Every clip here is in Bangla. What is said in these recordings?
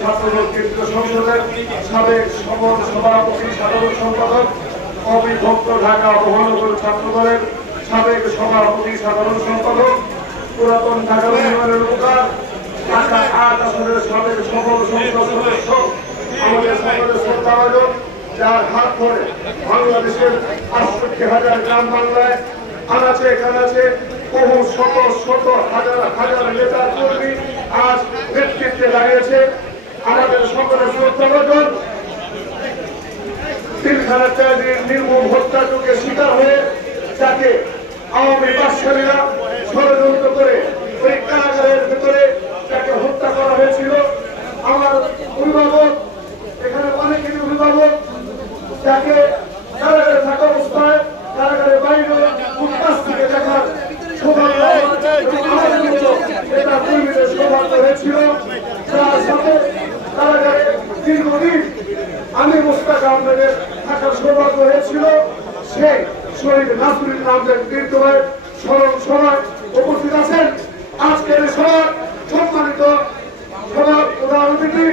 ছাত্রদল কেন্দ্রীয় সংসদের সাবেক সভাপতি সাধারণ সম্পাদক, অবিভক্ত ঢাকা মহানগর ছাত্রদলের সাবেক সভাপতি সাধারণ সম্পাদক, পুরাতন ঢাকা ইউনিয়নের লোকা, ঢাকা ৮ আসনের সাবেক সফল সংসদ সদস্য, আমাদের সকলের শ্রদ্ধাভাজন, যার হাত ধরে বাংলাদেশের ৬৮,০০০ গ্রাম বাংলায় আনাচে কানাচে বহু শত শত হাজার হাজার নেতা কর্মী আজ নেতৃত্বে দাঁড়িয়েছে। আমাদের সকলের শ্রদ্ধাভাজন, পিলখানা ত্যাগের নির্মম হত্যাযজ্ঞের শিকার হয়ে যাকে আওয়ামী বাদশালীরা ষড়যন্ত্র করে ওই কারাগারের ভিতরে যাকে হত্যা করা হয়েছিল, আমার অভিভাবক, এখানে অনেকেরই অভিভাবক, যাকে কারাগারে থাকা অবস্থায় কারাগারের বাইরে কাছ থেকে দেখার সৌভাগ্য এটা কর্মীদের সৌভাগ্য হয়েছিল, যার সাথে কারাগারে দীর্ঘদিন আমি মোস্তাক আহমেদের থাকার সৌভাগ্য হয়েছিল। সেই শহীদ নাসিরুদ্দিন আহমেদ দীর্ঘভাবে স্মরণ সভায় উপস্থিত আছেন। আজকের সভার সম্মানিত সভার প্রধান অতিথি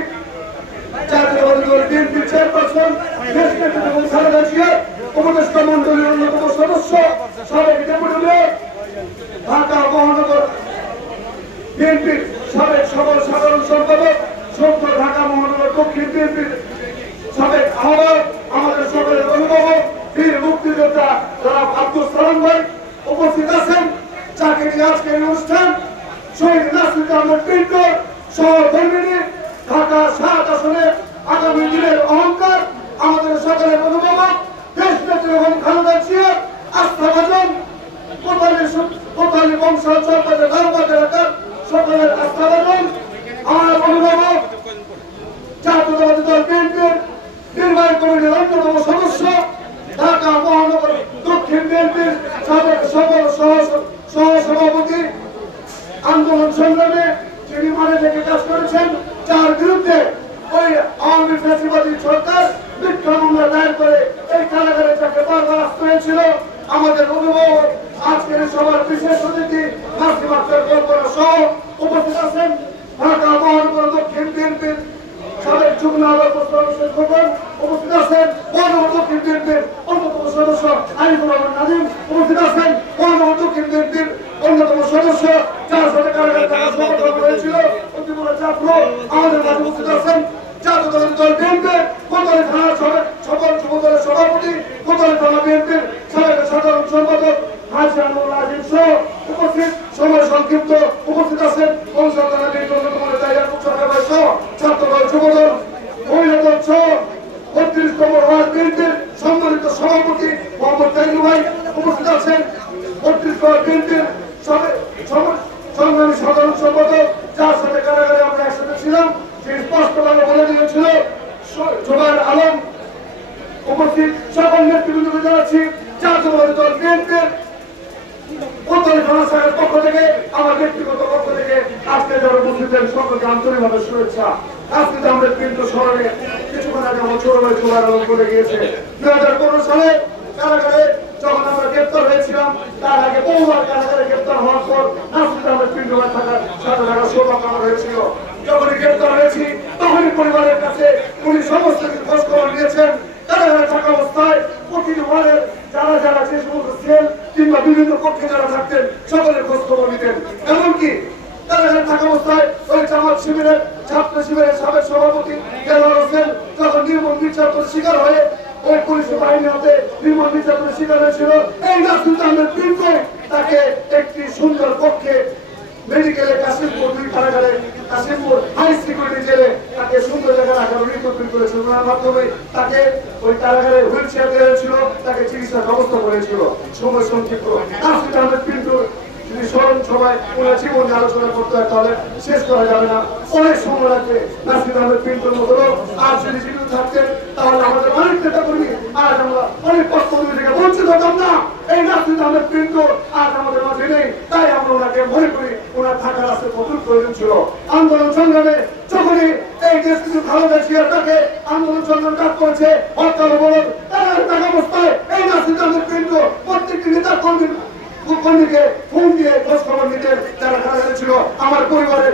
জাতীয়তাবাদী দল বিএনপির চেয়ারপারসন দেশ নেত্রী এবং খালেদা জিয়া উপদেষ্টা মন্ডলীর অন্যতম সদস্য, সাবেক ডেপুটি মেয়র, ঢাকা মহানগর বিএনপির সাবেক সফল সাধারণ সম্পাদক, সদ্য ঢাকা মহানগর দক্ষিণ বিএনপির সাবেক আহ্বায়ক, আমাদের সকলের অভিভাবক, বীর মুক্তিযোদ্ধা জনাব আব্দুল সালাম ভাই উপস্থিত আছেন। যাকে নিয়ে আজকের এই অনুষ্ঠান শহীদ নাসিরুদ্দিন আহমেদ পিন্টুর সহধর্মিণী, ঢাকা ৭ আসনে আগামী দিনের অহংকার, আমাদের সকলের অভিভাবক, দেশ নেত্রী এবং খালেদা জিয়া আস্থাভাজন, কোতালি বংশাঞ্চল ধারবাদ এলাকার সকলের আস্থাভাজন, আমার অভিভাবক, জাতীয়তাবাদী দল বিএনপির নির্বাহী কমিটির অন্যতম সদস্য, ঢাকা মহানগর দক্ষিণ বিএনপির সাবেক সফল সহসভাপতি, আন্দোলন সংগ্রামে যিনি মাঠে থেকে কাজ করেছেন, যার বিরুদ্ধে ওই আওয়ামী ফ্যাসিবাদী সরকার মিথ্যা মামলা দায়ের করে এই কারাগারে যাকে বারবার আসতে হয়েছিল, আমাদের অভিভাবক, আজকের সবার বিশেষ অতিথি নাসিম আক্তার কল্পনা সহ উপস্থিত আছেন। ঢাকা মহানগর দক্ষিণ বিএনপির সাবেক যুগ্ম আহ্বায়ক খোকন উপস্থিত আছেন। মহানগর দক্ষিণ বিএনপির অন্যতম সদস্য আরিফুর রহমান নাদিম উপস্থিত আছেন। মহানগর দক্ষিণ বিএনপির অন্যতম সদস্য, যার সাথে কারাগারে থাকা সমর্থন হয়েছিল অতিমুল্লাহ জাফর আমাদের মাঝে উপস্থিত আছেন। জাতীয়তাবাদী দল বিএনপির কোতোয়ালি থানার সকল যুবদলের সভাপতি, কোতোয়ালি থানা বিএনপির সাবেক সাধারণ সম্পাদক হাজী আনোয়ার আজিম সহ উপস্থিত, সময় সংক্ষিপ্ত উপস্থিত আছেন কৌশল থানা বিএনপির অন্যতম নেতা ইয়াকুব সরকার ভাই সহ ছাত্রদল, যুবদল, মহিলা দল সহ ৩২তম ওয়ার্ড বিএনপির সম্মানিত সভাপতি মোহাম্মদ তাইজু ভাই উপস্থিত আছেন। ৩২ ওয়ার্ড বিএনপির সংগ্রামী সাধারণ সম্পাদক, যার সাথে কারাগারে আমরা একসাথে ছিলাম, সে স্পষ্টভাবে বলে দিয়েছিল, জোবায়ের আলম উপস্থিত। সকল নেতৃবৃন্দকে জানাচ্ছি জাতীয়তাবাদী দল বিএনপির কোতোয়ালি থানা শাখার পক্ষ থেকে, আমার ব্যক্তিগত পক্ষ থেকে আজকে যারা উপস্থিতের সকলকে আন্তরিকভাবে শুভেচ্ছা। আজকে আমরা কিন্তু স্মরণে কিছুক্ষণ আগে আমার ছোট ভাই জোবায়ের আলম বলে গিয়েছে, ২০১৫ সালে কারাগারে যখন আমরা গ্রেপ্তার হয়েছিলাম, তার আগে বহুবার কারাগারে গ্রেপ্তার হওয়ার পর নাসিরুদ্দিন আহমেদ পিন্টু থাকার সাথে থাকার সৌভাগ্য আমার হয়েছিল। যখনই গ্রেপ্তার হয়েছি তখনই পরিবারের কাছে উনি সমস্ত খোঁজ খবর নিয়েছেন। কারাগারে থাকা অবস্থায় প্রতিটি ওয়ার্ডের যারা যারা যে সমস্ত সেল কিংবা বিভিন্ন পক্ষে যারা থাকতেন সকলের খোঁজ খবর নিতেন। এমনকি কারাগারে থাকা অবস্থায় ওই জামাত শিবিরের ছাত্র শিবিরের সাবেক সভাপতি দেলোয়ার হোসেন যখন নির্মম নির্যাতনের শিকার হয়ে ওই পুলিশ বাহিনীর হাতে নির্মম নির্যাতনের শিকার হয়েছিল, এই নাসিরুদ্দিন আহমেদ পিন্টু তাকে একটি সুন্দর কক্ষে মেডিকেলে কাশিমপুর ২ কারাগারে কাশিমপুর হাই সিকিউরিটি জেলে তাকে সুন্দর জায়গায় রাখার রিপোর্ট করেছিল। ওনার মাধ্যমে তাকে ওই কারাগারে হুইল চেয়ার দেওয়া হয়েছিল, তাকে চিকিৎসার ব্যবস্থা করেছিল। সময় সংক্ষিপ্ত, নাসিরুদ্দিন আহমেদ পিন্টু যদি স্মরণ সভায় ওনার জীবন আলোচনা করতে হয় তাহলে শেষ করা যাবে না, অনেক সময় লাগবে। নাসিরুদ্দিন আহমেদ পিন্টুর মতো আর যদি জীবিত থাকতেন তাহলে আমাদের অনেক নেতা কর্মী আজ আমরা অনেক পক্ষ থেকে বঞ্চিত হতাম না। এই নাসিরুদ্দিন আহমেদ পিন্টু আজ আমাদের মাঝে নেই, তাই আমরা ওনাকে মনে করি ওনার থাকার আসতে প্রচুর প্রয়োজন ছিল। আন্দোলন সংগ্রামে যখনই এই দেশ কিছু খালেদা জিয়ার তাকে আন্দোলন সংগ্রাম কাজ করেছে, হরতাল অবরোধ, থাকা অবস্থায় এই নাসিরুদ্দিন আহমেদ পিন্টু প্রত্যেকটি নেতা কর্মীকে ফোন দিয়ে খোঁজ খবর নিতেন যারা কারাগারে ছিল। আমার পরিবারের